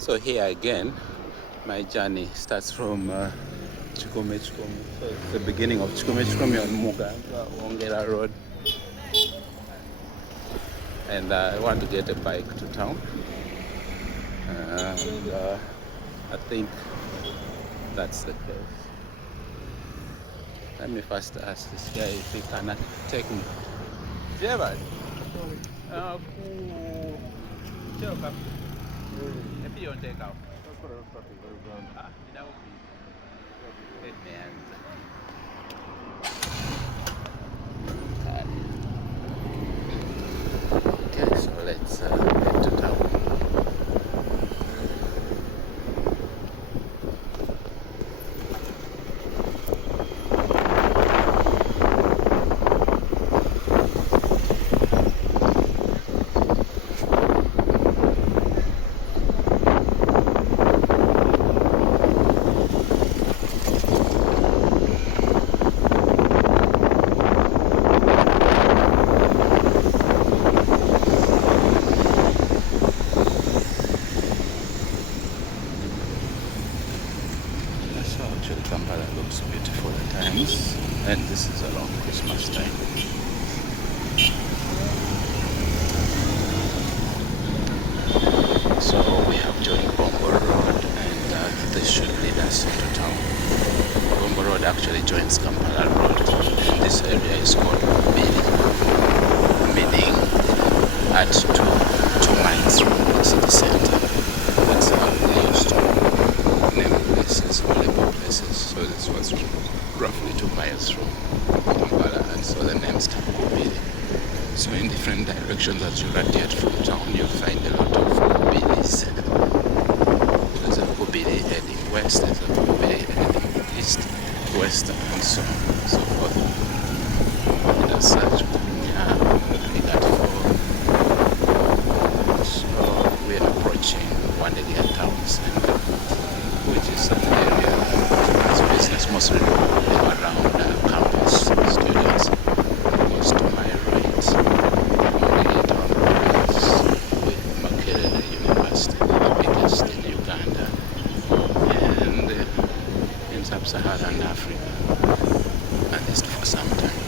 So here again, my journey starts from Chikome. So it's the beginning of Chikome on Muganza, Wongera Road. And I want to get a bike to town. And I think that's the case. Let me first ask this guy if he can take me. Jevad. If you don't take out. Okay, so let's head to town. So actually Kampala looks beautiful at times, and this is around Christmas time. So we have joined Bombo Road, and this should lead us into town. Bombo Road actually joins Kampala Road, and this area is called Commuting, meaning at 2 miles from the city center. That's how they used to name places, valuable places. So this was roughly 2 miles from Kampala, and so the name started Commuting. So in different directions as you radiate from town, you'll find a lot of Kubilis. There's a Kubili heading west, there's a Kubili heading east, west, and so on and so forth. And as such, we got so we're approaching one area town center, which is an area that has business mostly around campus students. Goes to my right. In Uganda and in sub-Saharan Africa, at least for some time,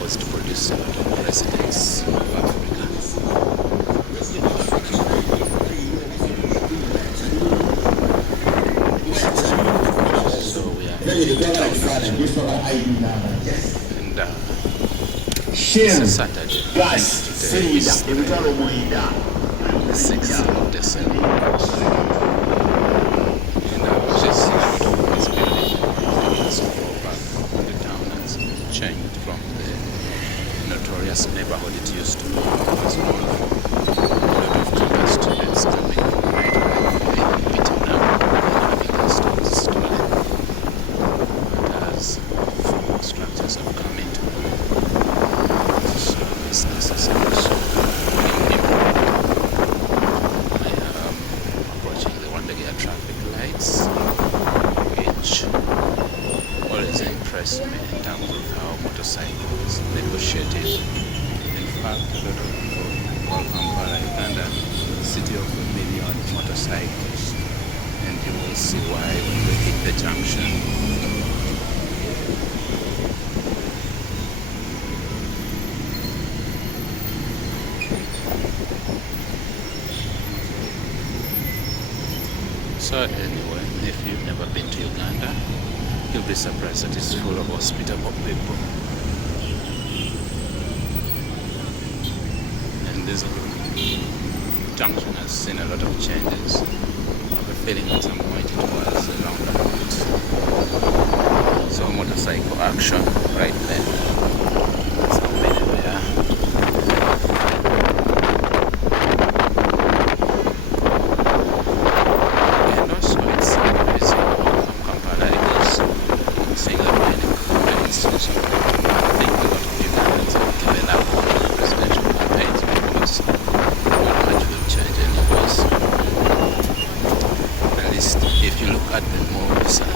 was to produce a lot of presidents of Africa. So we are and it's a Saturday. Today is the 6th of December. And I was just seeing a lot of this building because the town has changed from the notorious neighborhood it used to be. It was known for a lot of campus students coming from right away, beaten up, and having their stores stolen. But as formal structures have come into so businesses have also traffic lights, which always impress me in terms of how motorcycles negotiated. In fact, a lot of people call Kampala, Uganda, the city of 1 million motorcycles, and you will see why when we hit the junction. So anyway, if you've never been to Uganda, you'll be surprised that it's full of hospitable people. And this junction has seen a lot of changes. I have a feeling at some point it was a roundabout. So motorcycle action right there. So many there. If you look at the moves and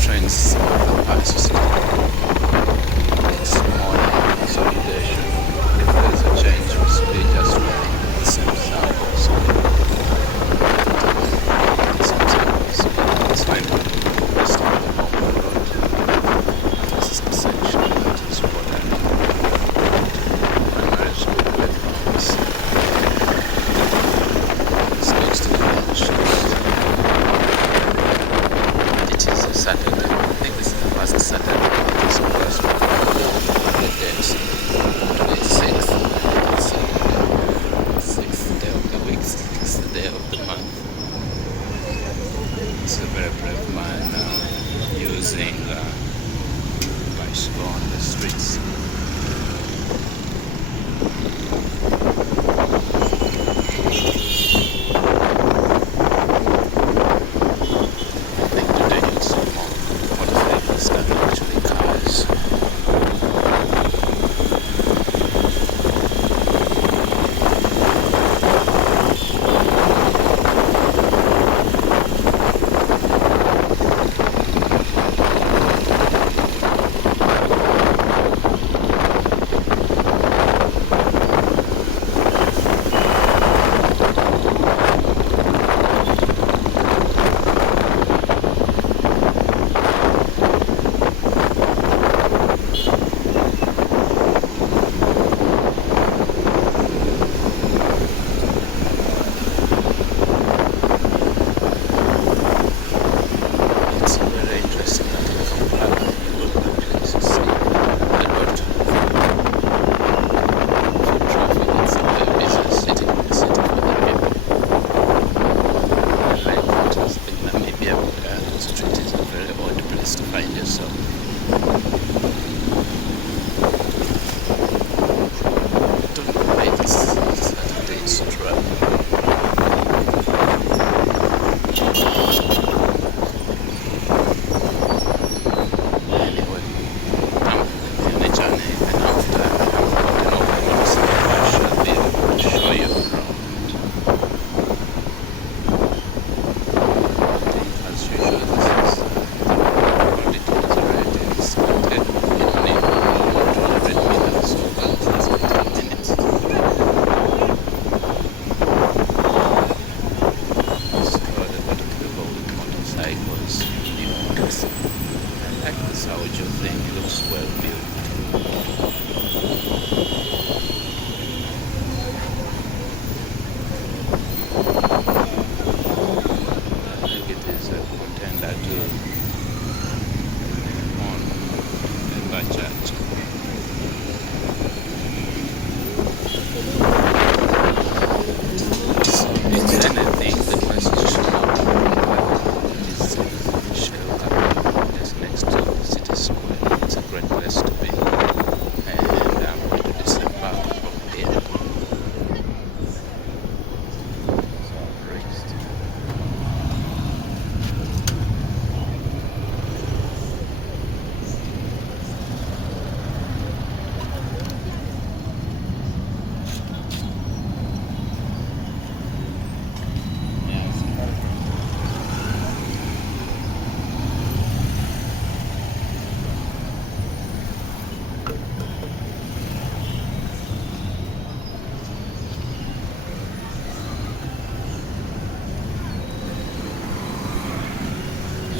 trends of the past,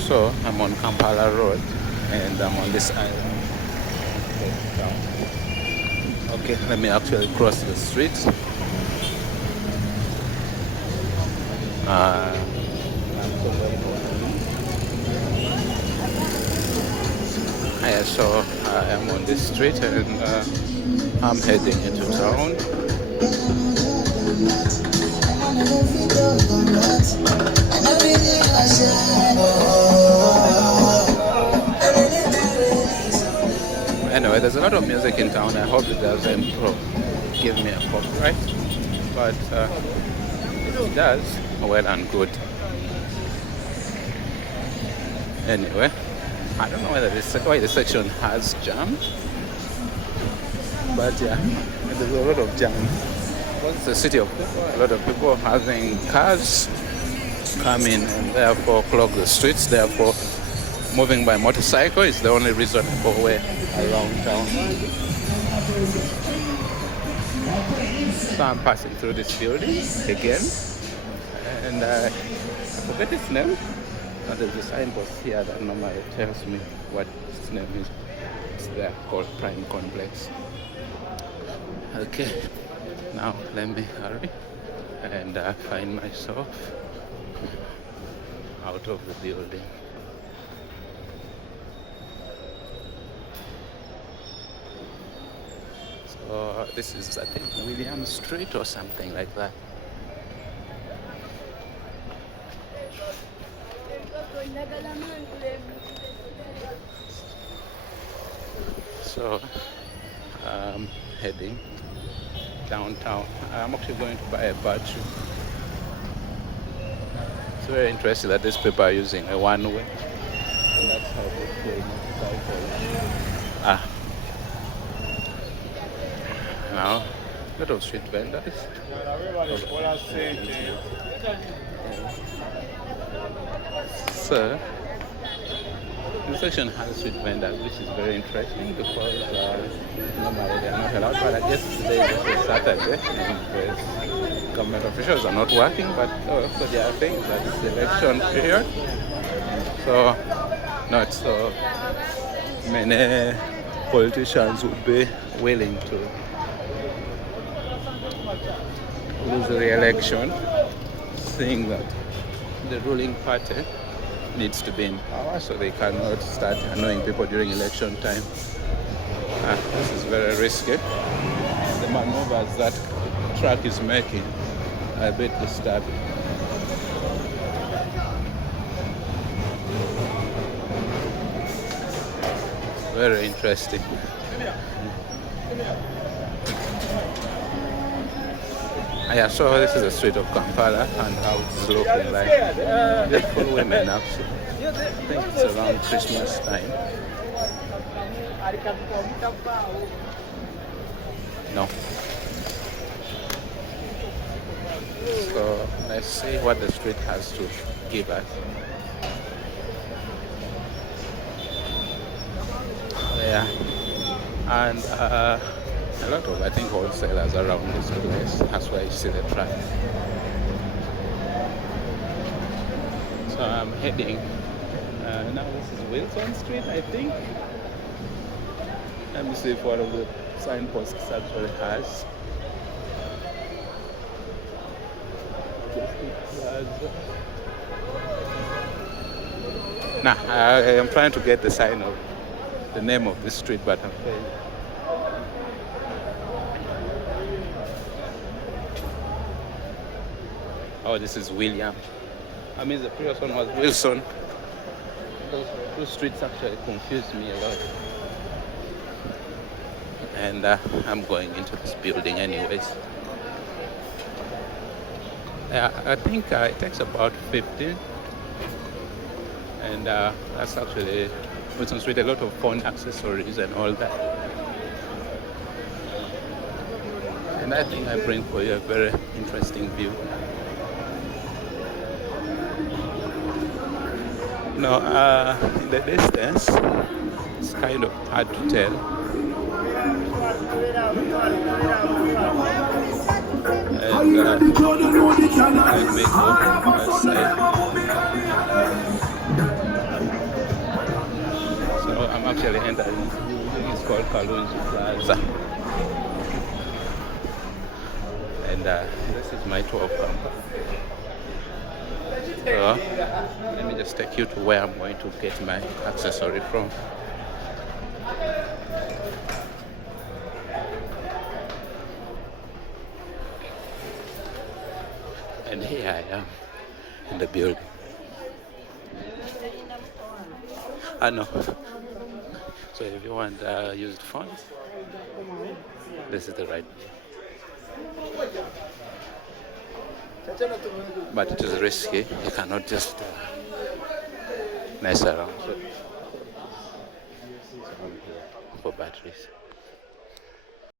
So I'm on Kampala Road and I'm on this island. Okay, let me actually cross the street. Yeah, so I am on this street and I'm heading into town. Anyway, there's a lot of music in town. I hope it doesn't give me a copyright, but if it does, well and good. Anyway, I don't know why the section has jam, but yeah, there's a lot of jam. Well, it's a city of people, a lot of people having cars come in and therefore clog the streets, therefore moving by motorcycle is the only reasonable way around town. So I'm passing through this building again, and I forget its name. There's a signpost here that normally tells me what its name is. It's there, called Prime Complex. Okay, now let me hurry and find myself out of the building. So this is, I think, William Street or something like that. So I'm heading downtown. I'm actually going to buy a battery. It's very interesting that these people are using a one-way, and that's how they play motorcycles. Now, a lot of street vendors. So, this section has street vendors, which is very interesting because normally they are not allowed. But I guess today is a Saturday and government officials are not working. But also there are things that it's the election period, so not so many politicians would be willing to lose the re-election, seeing that the ruling party needs to be in power, so they cannot start annoying people during election time. This is very risky. The maneuvers that truck is making are a bit disturbing. Very interesting. Yeah, so this is the street of Kampala and how it's looking like. Beautiful women actually. I think it's around Christmas time. No. So let's see what the street has to give us. Yeah. And a lot of, I think, wholesalers around this place. That's why you see the traffic. So I'm heading. Now this is Wilson Street, I think. Let me see if one of the signposts actually has. Nah, I am trying to get the sign of the name of this street, but I'm failing. Oh, this is William. I mean, the previous one was Wilson. Those two streets actually confused me a lot. And I'm going into this building anyways. Yeah, I think it takes about 15. And that's actually Wilson Street, a lot of phone accessories and all that. And I think I bring for you a very interesting view. No, in the distance, it's kind of hard to tell. And let me go outside. actually entering. It's called Kalunji Plaza. And this is my tour of Kampala. So, let me just take you to where I'm going to get my accessory from. And here I am in the building. I know. So if you want used phones, this is the right. But it is risky. You cannot just mess around for batteries.